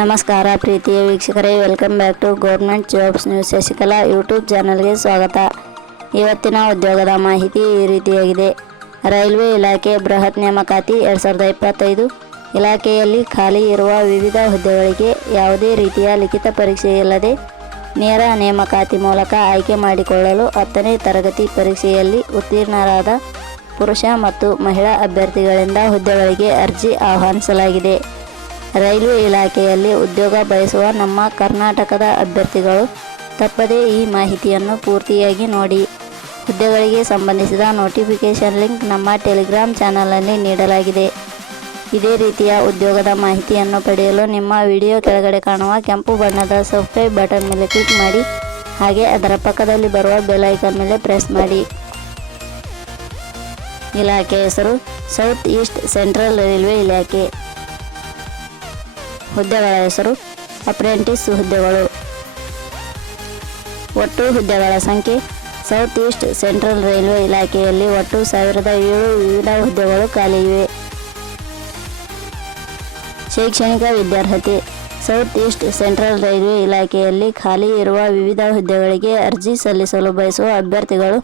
ನಮಸ್ಕಾರ ಪ್ರೀತಿಯ ವೀಕ್ಷಕರೇ welcome back to government jobs news Shashikala YouTube ಚಾನಲ್ಗೆ ಸ್ವಾಗತ. ಇವತ್ತಿನ ಉದ್ಯೋಗದ ಮಾಹಿತಿ ಈ ರೀತಿಯಾಗಿದೆ. ರೈಲ್ವೆ ಇಲಾಖೆ ಬೃಹತ್ ನೇಮಕಾತಿ ಎರಡು ಸಾವಿರದ ಇಪ್ಪತ್ತೈದು. ಇಲಾಖೆಯಲ್ಲಿ ಖಾಲಿ ಇರುವ ವಿವಿಧ ಹುದ್ದೆಗಳಿಗೆ ಯಾವುದೇ ರೀತಿಯ ಲಿಖಿತ ಪರೀಕ್ಷೆ ಇಲ್ಲದೆ ನೇರ ನೇಮಕಾತಿ ಮೂಲಕ ಆಯ್ಕೆ ಮಾಡಿಕೊಳ್ಳಲು ಹತ್ತನೇ ತರಗತಿ ಪರೀಕ್ಷೆಯಲ್ಲಿ ಉತ್ತೀರ್ಣರಾದ ಪುರುಷ ಮತ್ತು ಮಹಿಳಾ ಅಭ್ಯರ್ಥಿಗಳಿಂದ ಹುದ್ದೆಗಳಿಗೆ ಅರ್ಜಿ ಆಹ್ವಾನಿಸಲಾಗಿದೆ. ರೈಲ್ವೆ ಇಲಾಖೆಯಲ್ಲಿ ಉದ್ಯೋಗ ಬಯಸುವ ನಮ್ಮ ಕರ್ನಾಟಕದ ಅಭ್ಯರ್ಥಿಗಳು ತಪ್ಪದೇ ಈ ಮಾಹಿತಿಯನ್ನು ಪೂರ್ತಿಯಾಗಿ ನೋಡಿ. ಹುದ್ದೆಗಳಿಗೆ ಸಂಬಂಧಿಸಿದ ನೋಟಿಫಿಕೇಷನ್ ಲಿಂಕ್ ನಮ್ಮ ಟೆಲಿಗ್ರಾಮ್ ಚಾನಲಲ್ಲಿ ನೀಡಲಾಗಿದೆ. ಇದೇ ರೀತಿಯ ಉದ್ಯೋಗದ ಮಾಹಿತಿಯನ್ನು ಪಡೆಯಲು ನಿಮ್ಮ ವಿಡಿಯೋ ಕೆಳಗಡೆ ಕಾಣುವ ಕೆಂಪು ಬಣ್ಣದ ಸಬ್ಸ್ಕ್ರೈಬ್ ಬಟನ್ ಮೇಲೆ ಕ್ಲಿಕ್ ಮಾಡಿ. ಹಾಗೆ ಅದರ ಪಕ್ಕದಲ್ಲಿ ಬರುವ ಬೆಲೈಕನ್ ಮೇಲೆ ಪ್ರೆಸ್ ಮಾಡಿ. ಇಲಾಖೆ ಹೆಸರು ಸೌತ್ ಈಸ್ಟ್ ಸೆಂಟ್ರಲ್ ರೈಲ್ವೆ ಇಲಾಖೆ. ಹುದ್ದೆಗಳ ಹೆಸರು, ಅಪ್ರೆಂಟಿಸ್ ಹುದ್ದೆಗಳು. ಒಟ್ಟು ಹುದ್ದೆಗಳ ಸಂಖ್ಯೆ, ಸೌತ್ ಈಸ್ಟ್ ಸೆಂಟ್ರಲ್ ರೈಲ್ವೆ ಇಲಾಖೆಯಲ್ಲಿ ಒಟ್ಟು ಸಾವಿರದ ಏಳು ವಿವಿಧ ಹುದ್ದೆಗಳು ಖಾಲಿ ಇವೆ. ಶೈಕ್ಷಣಿಕ ವಿದ್ಯಾರ್ಹತೆ, ಸೌತ್ ಈಸ್ಟ್ ಸೆಂಟ್ರಲ್ ರೈಲ್ವೆ ಇಲಾಖೆಯಲ್ಲಿ ಖಾಲಿ ಇರುವ ವಿವಿಧ ಹುದ್ದೆಗಳಿಗೆ ಅರ್ಜಿ ಸಲ್ಲಿಸಲು ಬಯಸುವ ಅಭ್ಯರ್ಥಿಗಳು,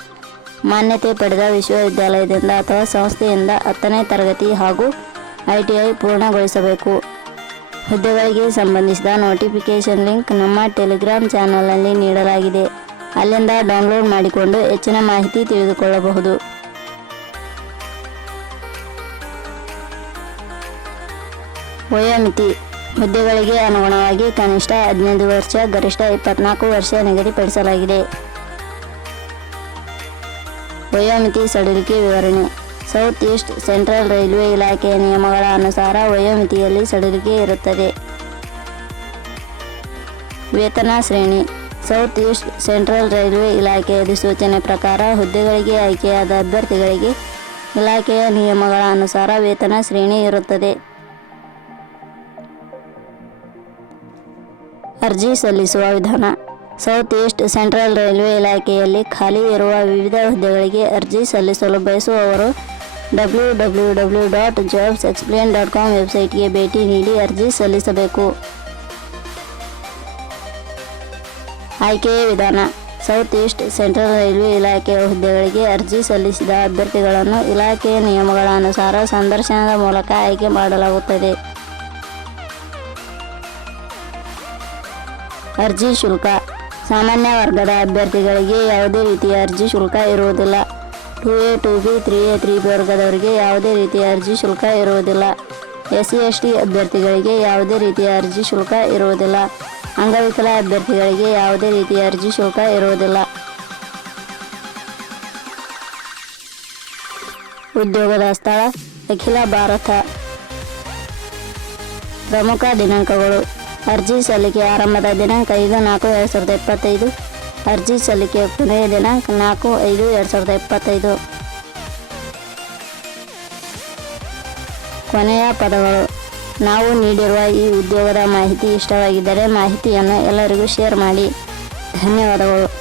ಮಾನ್ಯತೆ ಪಡೆದ ವಿಶ್ವವಿದ್ಯಾಲಯದಿಂದ ಅಥವಾ ಸಂಸ್ಥೆಯಿಂದ ಹತ್ತನೇ ತರಗತಿ ಹಾಗೂ ಐಟಿಐ ಪೂರ್ಣಗೊಳಿಸಬೇಕು. ಹುದ್ದೆಗಳಿಗೆ ಸಂಬಂಧಿಸಿದ ನೋಟಿಫಿಕೇಷನ್ ಲಿಂಕ್ ನಮ್ಮ ಟೆಲಿಗ್ರಾಮ್ ಚಾನಲ್ನಲ್ಲಿ ನೀಡಲಾಗಿದೆ. ಅಲ್ಲಿಂದ ಡೌನ್ಲೋಡ್ ಮಾಡಿಕೊಂಡು ಹೆಚ್ಚಿನ ಮಾಹಿತಿ ತಿಳಿದುಕೊಳ್ಳಬಹುದು. ವಯೋಮಿತಿ. ಹುದ್ದೆಗಳಿಗೆ ಅನುಗುಣವಾಗಿ ಕನಿಷ್ಠ ಹದಿನೈದು ವರ್ಷ, ಗರಿಷ್ಠ ಇಪ್ಪತ್ನಾಲ್ಕು ವರ್ಷ ನಿಗದಿಪಡಿಸಲಾಗಿದೆ ವಯೋಮಿತಿ ಸಡಿಲಿಕೆ ವಿವರಣೆ. ಸೌತ್ ಈಸ್ಟ್ ಸೆಂಟ್ರಲ್ ರೈಲ್ವೆ ಇಲಾಖೆಯ ನಿಯಮಗಳ ಅನುಸಾರ ವಯೋಮಿತಿಯಲ್ಲಿ ಸಡಿಲಿಕೆ ಇರುತ್ತದೆ. ವೇತನ ಶ್ರೇಣಿ, ಸೌತ್ ಈಸ್ಟ್ ಸೆಂಟ್ರಲ್ ರೈಲ್ವೆ ಇಲಾಖೆ ಅಧಿಸೂಚನೆ ಪ್ರಕಾರ ಹುದ್ದೆಗಳಿಗೆ ಆಯ್ಕೆಯಾದ ಅಭ್ಯರ್ಥಿಗಳಿಗೆ ಇಲಾಖೆಯ ನಿಯಮಗಳ ಅನುಸಾರ ವೇತನ ಶ್ರೇಣಿ ಇರುತ್ತದೆ. ಅರ್ಜಿ ಸಲ್ಲಿಸುವ ವಿಧಾನ, ಸೌತ್ ಈಸ್ಟ್ ಸೆಂಟ್ರಲ್ ರೈಲ್ವೆ ಇಲಾಖೆಯಲ್ಲಿ ಖಾಲಿ ಇರುವ ವಿವಿಧ ಹುದ್ದೆಗಳಿಗೆ ಅರ್ಜಿ ಸಲ್ಲಿಸಲು ಬಯಸುವವರು W W W dot jobs explain dot com ವೆಬ್ಸೈಟ್ಗೆ ಭೇಟಿ ನೀಡಿ ಅರ್ಜಿ ಸಲ್ಲಿಸಬೇಕು. ಆಯ್ಕೆಯ ವಿಧಾನ. ಸೌತ್ ಈಸ್ಟ್ ಸೆಂಟ್ರಲ್ ರೈಲ್ವೆ ಇಲಾಖೆಯ ಹುದ್ದೆಗಳಿಗೆ ಅರ್ಜಿ ಸಲ್ಲಿಸಿದ ಅಭ್ಯರ್ಥಿಗಳನ್ನು ಇಲಾಖೆಯ ನಿಯಮಗಳ ಅನುಸಾರ ಸಂದರ್ಶನದ ಮೂಲಕ ಆಯ್ಕೆ ಮಾಡಲಾಗುತ್ತದೆ. ಅರ್ಜಿ ಶುಲ್ಕ. ಸಾಮಾನ್ಯ ವರ್ಗದ ಅಭ್ಯರ್ಥಿಗಳಿಗೆ ಯಾವುದೇ ರೀತಿಯ ಅರ್ಜಿ ಶುಲ್ಕ ಇರುವುದಿಲ್ಲ. Two A two B three A three B ವರ್ಗದವರಿಗೆ ಯಾವುದೇ ರೀತಿಯ ಅರ್ಜಿ ಶುಲ್ಕ ಇರುವುದಿಲ್ಲ. ಎಸ್ ಸಿ ಎಸ್ ಟಿ ಅಭ್ಯರ್ಥಿಗಳಿಗೆ ಯಾವುದೇ ರೀತಿಯ ಅರ್ಜಿ ಶುಲ್ಕ ಇರುವುದಿಲ್ಲ. ಅಂಗವಿಕಲ ಅಭ್ಯರ್ಥಿಗಳಿಗೆ ಯಾವುದೇ ರೀತಿಯ ಅರ್ಜಿ ಶುಲ್ಕ ಇರುವುದಿಲ್ಲ. ಉದ್ಯೋಗದ ಸ್ಥಳ, ಅಖಿಲ ಭಾರತ. ಪ್ರಮುಖ ದಿನಾಂಕಗಳು. ಅರ್ಜಿ ಸಲ್ಲಿಕೆ ಆರಂಭದ ದಿನಾಂಕ ಐದು ನಾಲ್ಕು, ಎರಡು ಸಾವಿರದ ಇಪ್ಪತ್ತೈದು. ಅರ್ಜಿ ಸಲ್ಲಿಕೆ ಕೊನೆಯ ದಿನಾಂಕ ನಾಲ್ಕು ಐದು ಎರಡು ಸಾವಿರದ ಇಪ್ಪತ್ತೈದು. ಕೊನೆಯ ಪದಗಳು. ನಾವು ನೀಡಿರುವ ಈ ಉದ್ಯೋಗದ ಮಾಹಿತಿ ಇಷ್ಟವಾಗಿದ್ದರೆ ಮಾಹಿತಿಯನ್ನು ಎಲ್ಲರಿಗೂ ಶೇರ್ ಮಾಡಿ. ಧನ್ಯವಾದಗಳು.